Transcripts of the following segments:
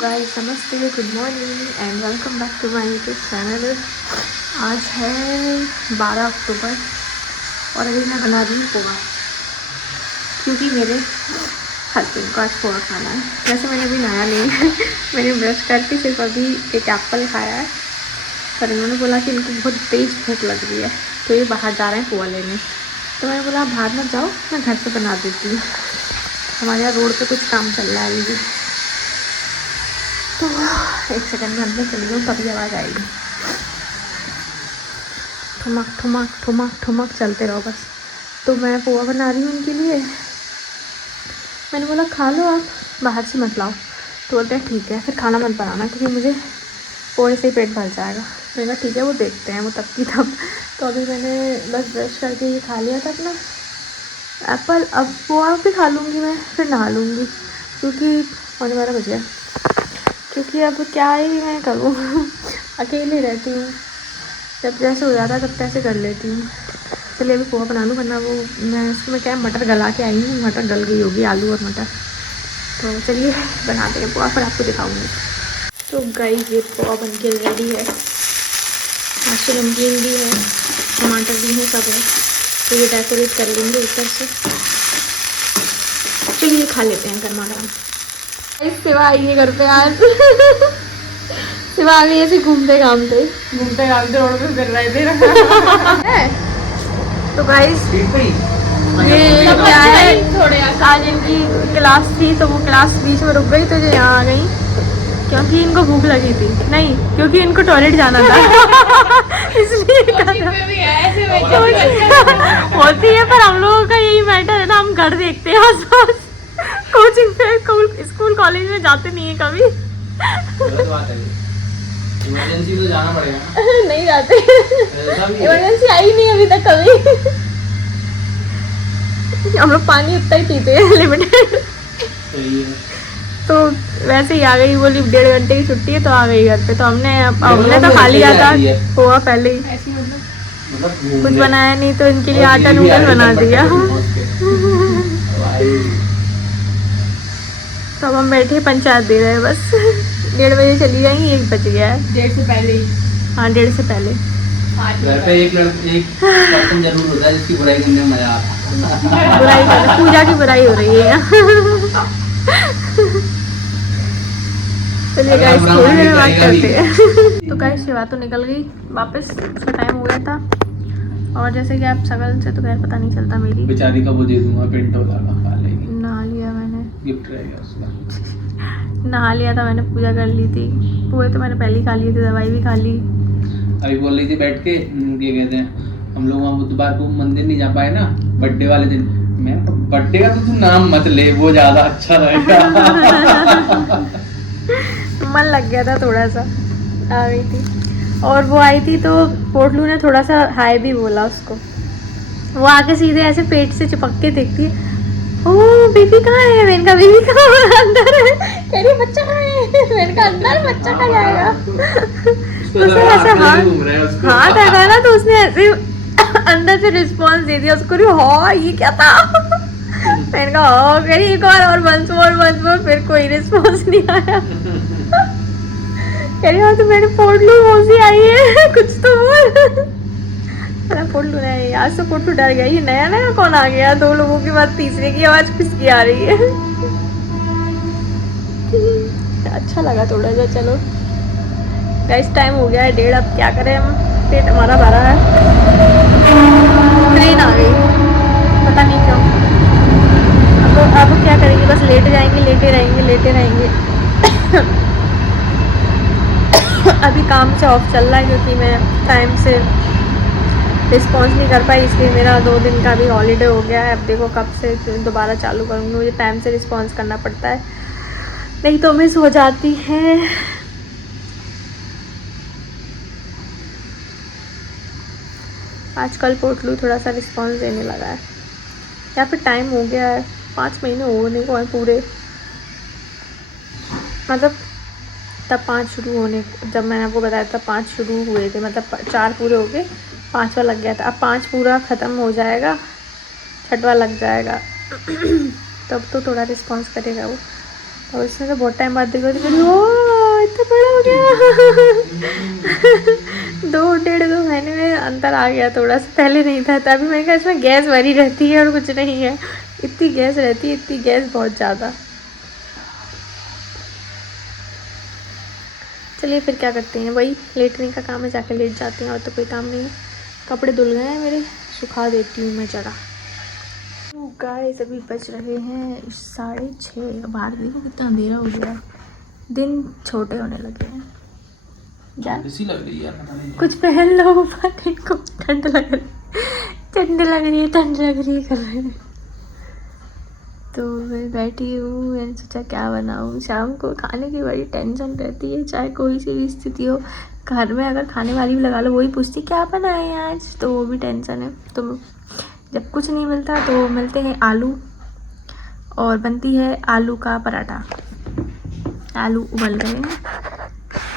Guys, नमस्ते, good morning and welcome back to my YouTube channel. आज है 12 अक्टूबर और अभी मैं बना रही हूँ पोहा, क्योंकि मेरे हस्बैंड को आज पोहा खाना है। वैसे मैंने अभी नहाया नहीं है मैंने ब्रश करके सिर्फ अभी एक एप्पल खाया है, पर इन्होंने बोला कि इनको बहुत तेज़ भूख लग रही है तो ये बाहर जा रहे हैं पोहा लेने। तो मैंने बोला बाहर मत जाओ, मैं घर पे बना देती हूँ। हमारे यहाँ रोड पे कुछ काम चल रहा है अभी, तो एक सेकंड में अंदर चली जाऊँ तभी आवाज़ आएगी। ठुमक ठुमक ठुमक ठुमक चलते रहो बस। तो मैं पोहा बना रही हूँ उनके लिए। मैंने बोला खा लो आप, बाहर से मत लाओ। तो बोलते हैं ठीक है, फिर खाना मत बनाना क्योंकि मुझे पोहे से ही पेट भर जाएगा। मैंने कहा ठीक है, वो देखते हैं वो तब की तब। तो अभी मैंने बस ब्रश करके ये खा लिया था अपना एप्पल। अब पोहा भी खा लूँगी मैं, फिर नहा लूँगी क्योंकि 12 बज गया। क्योंकि अब क्या ही मैं करूँ अकेले रहती हूँ, जब जैसे हो जाता है तब तैसे कर लेती हूँ। चलिए अभी पोहा बना लूँ, वरना वो मैं उसमें क्या मटर गला के आई हूँ, मटर गल गई होगी, आलू और मटर। तो चलिए बनाते हैं पोहा, फिर आपको दिखाऊँगी। तो गाइस ये पोहा बन के रेडी है। आज नमकीन भी है, टमाटर भी है, सब है। तो ये डेकोरेट कर लेंगे ऊपर से। चलिए खा लेते हैं गर्मा गर्म। सिवा आई है घर पे आज सिवा आ गई ऐसे घूमते घामते रोड पे फिर रहे थे तो गाइस ये क्या है, आज इनकी क्लास थी तो वो क्लास बीच में रुक गई, तो ये यहाँ आ गई क्योंकि इनको भूख लगी थी। नहीं, क्योंकि इनको टॉयलेट जाना था इसलिए होती है। पर हम लोगों का यही मैटर है ना, हम घर देखते हैं आसपास, कोचिंग पे स्कूल कॉलेज में जाते नहीं है कभी। इमरजेंसी तो जाना पड़ेगा नहीं जाते, इमरजेंसी आई नहीं अभी तक कभी। हम लोग पानी उतना ही पीते हैं, लिमिटेड। तो वैसे ही आ गई, बोली 1.5 घंटे की छुट्टी है तो आ गई घर पे। तो हमने तो खा लिया था पोहा पहले ही, कुछ बनाया नहीं तो इनके लिए आटा नूडल बना दिया। तो अब हम बैठे पंचायत दे रहे हैं बस। 1:30 बजे चली जाएंगी, 1 बज गया है। 1:30 से पहले ही, हाँ 1:30 से पहले। घर पे एक पर्सन जरूर होता है जिसकी बुराई करने में मजा आता है। बुराई कर, पूजा की बुराई हो रही है। चलिए गाइस थोड़ी देर में बात करते हैं। तो गाइस शिवा तो निकल गई वापस, उसका टाइम हो गया था। और जैसे कि आप शक्ल से तो खैर पता नहीं चलता मेरी, बेचारी का वो दे दूंगा, पिंटो वाला खा लेगी। नहा लिया मैंने, गिफ्ट रहेगा उसका। नहा लिया था मैंने, पूजा कर ली थी। पोहे तो मैंने पहले ही खा लिए थे, दवाई भी खा ली। अभी बोल रही थी बैठ के, क्या कहते हैं, हम लोग वहाँ बुधवार को मंदिर नहीं जा पाए ना बर्थडे वाले दिन। मैं बर्थडे का तो तू नाम मत ले, वो ज्यादा अच्छा रहेगा। मन लग गया था थोड़ा सा, आ गई थी। और वो आई थी तो पोटलू ने थोड़ा सा हाय भी बोला उसको। वो आके सीधे ऐसे पेट से चिपक के देखती है, ओ बेबी कहाँ है। मैंने कहा बेबी कहाँ है, अंदर है। कह रही बच्चा कहाँ है। मैंने कहा अंदर, बच्चा कहाँ जाएगा। तो उसने ऐसे हाथ हटाया ना, तो उसने ऐसे अंदर से रिस्पॉन्स दे दिया उसको। हाँ ये क्या था। मैंने कहा हाँ। कह रही एक और वंस मोर। फिर कोई रिस्पॉन्स नहीं आया। कह रही हाँ तो मैंने पोटलू मौसी आई है, कुछ तो बोल। पोटलू नहीं, आज तो पोटलू डर गया। ये नया कौन आ गया, 2 लोगों के बाद तीसरे की आवाज किसकी आ रही है। अच्छा लगा थोड़ा सा। चलो गाइस टाइम हो गया है 1:30, अब क्या करें हम, पेट हमारा भरा है। ट्रेन आ गई, पता नहीं क्यों। अब क्या करेंगे, बस लेटे जाएंगे, लेटे रहेंगे। अभी काम से ऑफ चल रहा है क्योंकि मैं टाइम से रिस्पॉन्स नहीं कर पाई, इसलिए मेरा 2 दिन का भी हॉलीडे हो गया है। अब देखो कब से दोबारा चालू करूँगी। मुझे टाइम से रिस्पॉन्स करना पड़ता है, नहीं तो मिस हो जाती है। आजकल पोटलू थोड़ा सा रिस्पॉन्स देने लगा है, या फिर टाइम हो गया है। 5 महीने होने को है पूरे, मतलब तब 5 शुरू होने, जब मैंने आपको बताया था 5 शुरू हुए थे, मतलब 4 पूरे हो गए, 5वां लग गया था। अब 5 पूरा ख़त्म हो जाएगा, 6वां लग जाएगा। तब तो थोड़ा रिस्पॉन्स करेगा वो। और उसने तो बहुत टाइम बाद देखा तो ओ इतना बड़ा हो गया। 2 डेढ़ 2 महीने में अंतर आ गया थोड़ा सा, पहले नहीं था। तभी मैंने कहा इसमें गैस भरी रहती है और कुछ नहीं है, इतनी गैस रहती है, इतनी गैस बहुत ज़्यादा। चलिए फिर क्या करते हैं, वही लेटने का काम है, जाके लेट जाते हैं और तो कोई काम नहीं है। कपड़े धुल गए हैं मेरे, सुखा देती हूँ मैं जरा। तो गाइस अभी बज रहे हैं 6:30। बाहर देखो कितना अंधेरा हो गया, दिन छोटे होने लगे हैं। जैसी लग रही है पता नहीं। कुछ पहन लो ऊपर, इनको ठंड लग रही, ठंड लग रही है, ठंड लग रही है कर रहे हैं। तो मैं बैठी हूँ, मैंने सोचा क्या बनाऊँ। शाम को खाने की बड़ी टेंशन रहती है, चाहे कोई सी भी स्थिति हो। घर में अगर खाने वाली भी लगा लो, वही पूछती क्या बनाए आज, तो वो भी टेंशन है। तो जब कुछ नहीं मिलता तो मिलते हैं आलू, और बनती है आलू का पराठा। आलू उबल गए हैं,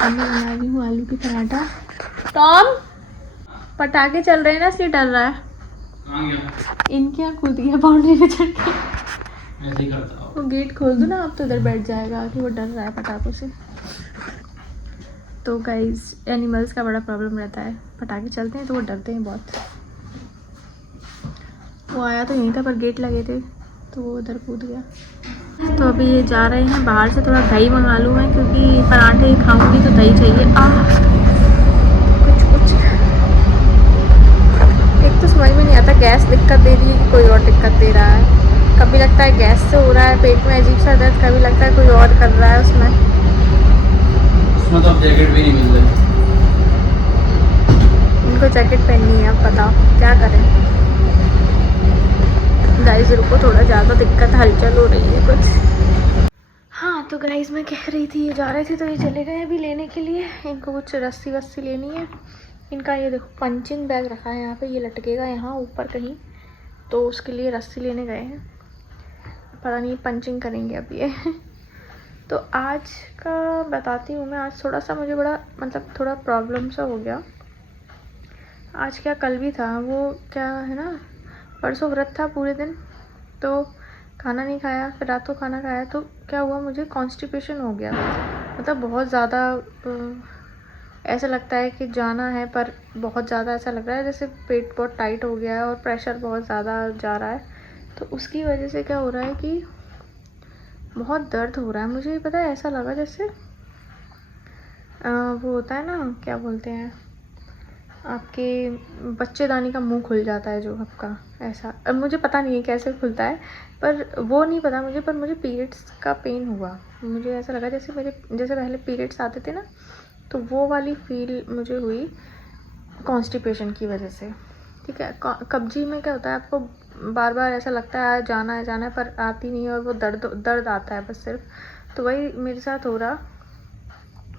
अब मैं बना रही हूँ आलू की पराठा। टॉम पटाखे चल रहे हैं ना, इसलिए डर रहा है। इनके यहाँ कूद गया बाउंड्री पे चढ़ के। ऐसे ही करता हूँ। वो गेट खोल दो ना आप, तो उधर बैठ जाएगा कि वो डर रहा है पटाखों से। तो गाइस एनिमल्स का बड़ा प्रॉब्लम रहता है, पटाखे चलते हैं तो वो डरते हैं बहुत। वो आया तो यहीं था पर गेट लगे थे तो वो उधर कूद गया। तो अभी ये जा रहे हैं बाहर से, थोड़ा दही मंगा लूँ मैं, क्योंकि पराठे खाऊंगी तो दही चाहिए। कुछ एक तो समझ में नहीं आता, गैस दिक्कत दे रही है कि कोई और दिक्कत दे रहा है। कभी लगता है गैस से हो रहा है, पेट में अजीब सा दर्द, कभी लगता है कोई और कर रहा है उसमें तो अब जैकेट भी नहीं मिल रही। इनको जैकेट पहननी है, अब बताओ क्या करें। गाइस रुको, थोड़ा ज़्यादा दिक्कत हलचल हो रही है कुछ। हाँ तो गाइस मैं कह रही थी, ये जा रहे थे तो ये चले गए अभी लेने के लिए। इनको कुछ रस्सी वस्सी लेनी है। इनका ये देखो पंचिंग बैग रखा है यहाँ पे, ये लटकेगा यहाँ ऊपर कहीं, तो उसके लिए रस्सी लेने गए हैं। पता नहीं पंचिंग करेंगे अब ये। तो आज का बताती हूँ मैं। आज थोड़ा सा मुझे बड़ा मतलब थोड़ा प्रॉब्लम सा हो गया। आज क्या, कल भी था वो, क्या है ना, परसों व्रत था पूरे दिन, तो खाना नहीं खाया, फिर रात को खाना खाया, तो क्या हुआ, मुझे कॉन्स्टिपेशन हो गया। मतलब बहुत ज़्यादा ऐसा लगता है कि जाना है, पर बहुत ज़्यादा ऐसा लग रहा है जैसे पेट बहुत टाइट हो गया है और प्रेशर बहुत ज़्यादा जा रहा है। तो उसकी वजह से क्या हो रहा है कि बहुत दर्द हो रहा है मुझे। पता है ऐसा लगा जैसे वो होता है ना, क्या बोलते हैं, आपके बच्चेदानी का मुंह खुल जाता है जो आपका, ऐसा। अब मुझे पता नहीं है कैसे खुलता है, पर वो नहीं पता मुझे, पर मुझे पीरियड्स का पेन हुआ। मुझे ऐसा लगा जैसे जैसे पहले पीरियड्स आते थे ना, तो वो वाली फील मुझे हुई कॉन्स्टिपेशन की वजह से। ठीक है, कब्जी में क्या होता है, आपको बार बार ऐसा लगता है जाना है पर आती नहीं है, और वो दर्द आता है बस सिर्फ। तो वही मेरे साथ हो रहा।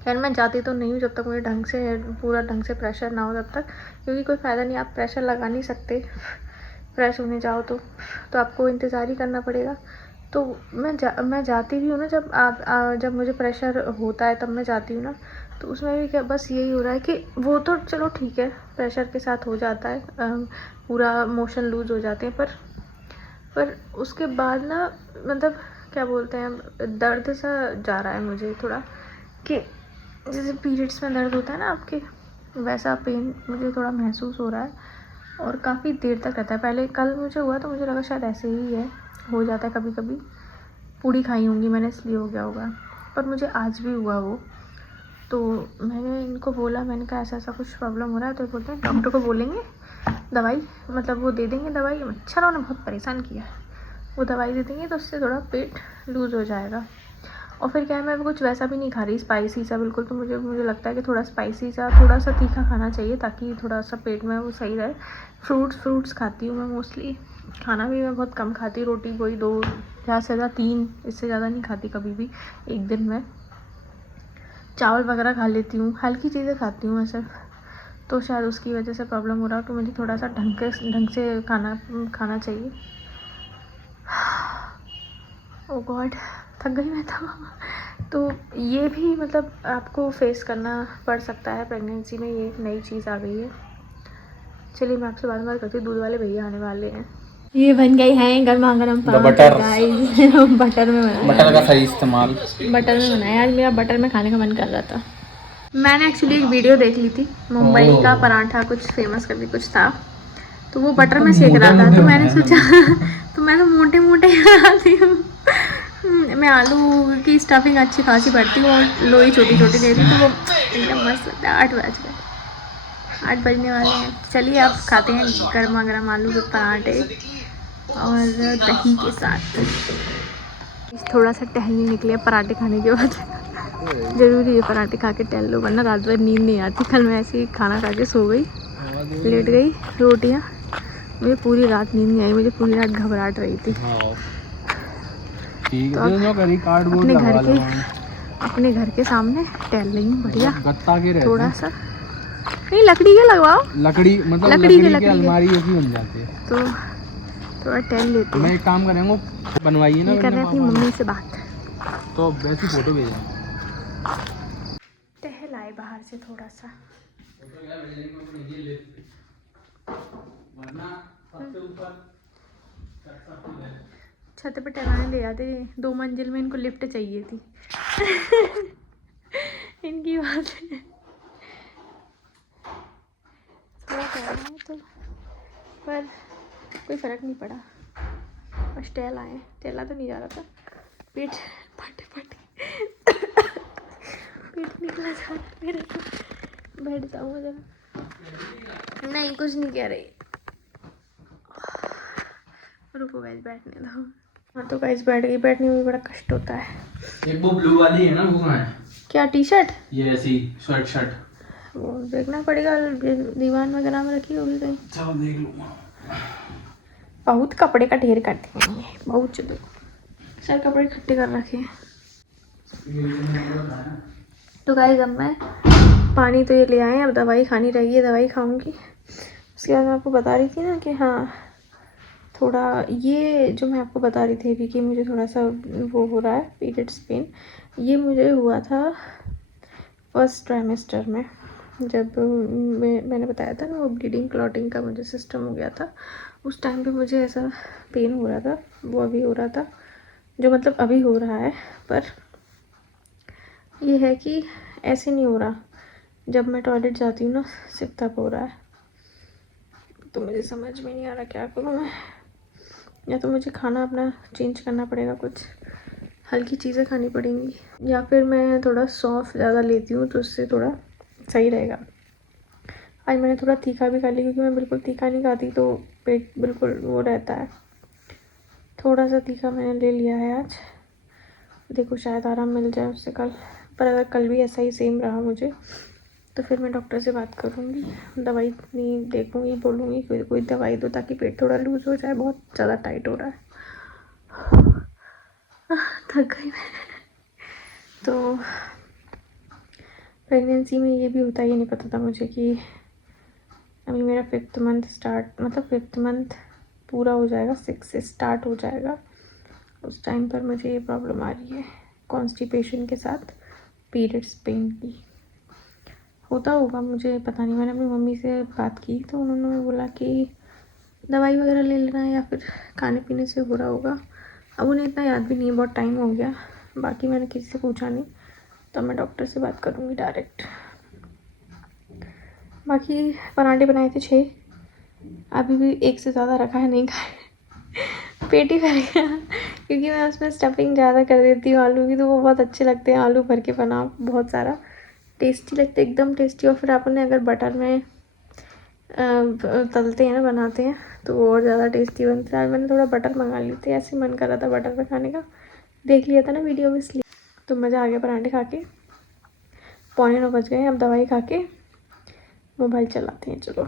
खैर मैं जाती तो नहीं हूँ जब तक मुझे पूरा ढंग से प्रेशर ना हो तब तक, क्योंकि कोई फ़ायदा नहीं, आप प्रेशर लगा नहीं सकते फ्रेश होने जाओ तो आपको इंतज़ार ही करना पड़ेगा। तो मैं जाती भी हूँ ना, जब मुझे प्रेशर होता है तब मैं जाती हूँ ना, तो उसमें भी क्या बस यही हो रहा है कि वो तो चलो ठीक है, प्रेशर के साथ हो जाता है, पूरा मोशन लूज़ हो जाते हैं, पर उसके बाद ना, मतलब क्या बोलते हैं, दर्द सा जा रहा है मुझे थोड़ा, कि जैसे पीरियड्स में दर्द होता है ना आपके, वैसा पेन मुझे थोड़ा महसूस हो रहा है, और काफ़ी देर तक रहता है। पहले कल मुझे हुआ तो मुझे लगा शायद ऐसे ही है, हो जाता है कभी कभी, पूड़ी खाई होंगी मैंने इसलिए हो गया होगा, पर मुझे आज भी हुआ वो। तो मैंने इनको बोला, मैंने कहा ऐसा कुछ प्रॉब्लम हो रहा है, तो बोलते हैं डॉक्टर को बोलेंगे दवाई, मतलब वो दे देंगे दवाई। अच्छा उन्होंने बहुत परेशान किया, वो दवाई दे देंगे तो उससे थोड़ा पेट लूज़ हो जाएगा। और फिर क्या है, मैं कुछ वैसा भी नहीं खा रही स्पाइसी सा बिल्कुल, तो मुझे लगता है कि थोड़ा स्पाइसी सा, थोड़ा सा तीखा खाना चाहिए ताकि थोड़ा सा पेट में वो सही रहे। फ्रूट्स खाती हूँ मैं मोस्टली, खाना भी मैं बहुत कम खाती हूँ, रोटी कोई 2 ज़्यादा से ज़्यादा 3, इससे ज़्यादा नहीं खाती कभी भी एक दिन में। चावल वगैरह खा लेती हूँ, हल्की चीज़ें खाती हूँ मैं सिर्फ। तो शायद उसकी वजह से प्रॉब्लम हो रहा है, तो मुझे थोड़ा सा ढंग से खाना चाहिए। ओ गॉड, थक गई मैं तो ये भी मतलब आपको फेस करना पड़ सकता है प्रेगनेंसी में, ये एक नई चीज़ आ गई है। चलिए मैं आपसे बात करती हूँ, दूध वाले भैया आने वाले हैं। ये बन गई है गर्मा गर्म बटर। बटर में बनाया, बटर का सही इस्तेमाल। बटर में बनाया। आज मेरा बटर में खाने का मन कर रहा था। मैंने एक्चुअली एक वीडियो देख ली थी, मुंबई का पराठा कुछ फेमस करके कुछ था, तो वो बटर में सेक रहा था, तो मैंने सोचा तो मैं तो मोटे मोटे बनाती हूँ। मैं आलू की स्टफिंग अच्छी खासी भरती हूँ और लोई छोटी छोटी देती हूँ, तो वो एकदम मस्त लगता है। 8 बज गए, 8 बजने वाले हैं। चलिए अब खाते हैं गर्मा गर्म आलू के पराठे और दही के साथ। थोड़ा सा टहलने निकले पराठे खाने के बाद। ज़रूरी है पराठे खा के टहल लो, वरना रात भर नींद नहीं आती। कल मैं ऐसे ही खाना खा के सो गई, लेट गई रोटियाँ, मुझे पूरी रात नींद नहीं आई, मुझे पूरी रात घबराहट रही थी। तो अपने घर के सामने टहल रही हूँ बढ़िया। थोड़ा सा नहीं, लकड़ी के लगवाओ, लकड़ी मतलब लकड़ी के अलमारी ऐसी बन जाती है, तो थोड़ा टहल लेते हैं। मैं एक काम करेंगे, बनवाइए ना, कर रहे हैं अपनी मम्मी से बात, तो वैसी फोटो भेजना। टहल आए बाहर से थोड़ा सा। छत पे टहलाने ले जाते, 2 मंजिल में इनको लिफ्ट चाहिए थी। इनकी बात है। थोड़ा टहला है तो, पर कोई फ़र्क नहीं पड़ा, बस टहल आए। टहला तो नहीं जा रहा था, पेट फटे पेट निकला जा रहा मेरे को। बैठ जाऊँ जरा। नहीं कुछ नहीं कह रही, रुको गाइस बैठने दो। हाँ तो गाइस बैठ गई, बैठने में भी बड़ा कष्ट होता है। एक वो ब्लू वाली है ना, वो कहाँ है? क्या टी-शर्ट? ये ऐसी स्वेट शर्ट, वो देखना पड़ेगा, दीवान वगैरह में रखी होगी कहीं। चलो देख लूँगा। बहुत कपड़े का ढेर करती हैं ये, बहुत चलो सर कपड़े इकट्ठे कर रखे हैं। तो गाइस अब मैं पानी तो ये ले आए, अब दवाई खानी रहेगी, दवाई खाऊंगी। उसके बाद मैं आपको बता रही थी ना कि हाँ थोड़ा ये जो मैं आपको बता रही थी अभी कि मुझे थोड़ा सा वो हो रहा है पीरियड्स पेन, ये मुझे हुआ था फर्स्ट ट्राइमेस्टर में, जब मैंने बताया था ना वो ब्लीडिंग क्लॉटिंग का मुझे सिस्टम हो गया था। उस टाइम पे मुझे ऐसा पेन हो रहा था, वो अभी हो रहा था, जो मतलब अभी हो रहा है, पर ये है कि ऐसे नहीं हो रहा। जब मैं टॉयलेट जाती हूँ ना सिर्फ तब हो रहा है, तो मुझे समझ में नहीं आ रहा क्या करूँ मैं। या तो मुझे खाना अपना चेंज करना पड़ेगा, कुछ हल्की चीज़ें खानी पड़ेंगी, या फिर मैं थोड़ा सौंफ ज़्यादा लेती हूँ तो उससे थोड़ा सही रहेगा। आज मैंने थोड़ा तीखा भी खा लिया, क्योंकि मैं बिल्कुल तीखा नहीं खाती, तो पेट बिल्कुल वो रहता है। थोड़ा सा तीखा मैंने ले लिया है आज, देखो शायद आराम मिल जाए उससे कल। पर अगर कल भी ऐसा ही सेम रहा मुझे, तो फिर मैं डॉक्टर से बात करूँगी, दवाई नहीं देखूँगी, बोलूँगी कोई दवाई दो ताकि पेट थोड़ा लूज़ हो जाए, बहुत ज़्यादा टाइट हो रहा है। थक गई मैं। तो प्रेगनेंसी में ये भी होता है, ये नहीं पता था मुझे कि अभी मेरा 5th मंथ स्टार्ट, मतलब 5th मंथ पूरा हो जाएगा, 6 से स्टार्ट हो जाएगा। उस टाइम पर मुझे ये प्रॉब्लम आ रही है कॉन्स्टिपेशन के साथ पीरियड्स पेन की। होता होगा मुझे पता नहीं, मैंने अपनी मम्मी से बात की तो उन्होंने बोला कि दवाई वगैरह ले लेना या फिर खाने पीने से हो रहा होगा। अब उन्हें इतना याद भी नहीं है, बहुत टाइम हो गया। बाकी मैंने किसी से पूछा नहीं, तो मैं डॉक्टर से बात करूँगी डायरेक्ट। बाकी पराठे बनाए थे 6, अभी भी 1 से ज़्यादा रखा है, नहीं खाए। पेट ही भर गया, क्योंकि मैं उसमें स्टफिंग ज़्यादा कर देती हूँ आलू की, तो वो बहुत अच्छे लगते हैं। आलू भर के बनाओ बहुत सारा, टेस्टी लगते एकदम टेस्टी। और फिर आपने अगर बटर में तलते हैं ना, बनाते हैं, तो वो और ज़्यादा टेस्टी बनता है। मैंने थोड़ा बटर मंगा ली थी, ऐसे मन कर रहा था बटर में खाने का, देख लिया था ना वीडियो में, इसलिए तो मज़ा आ गया पराठे खा के। 8:45 बज गए, अब दवाई खा के मोबाइल चलाते हैं, चलो।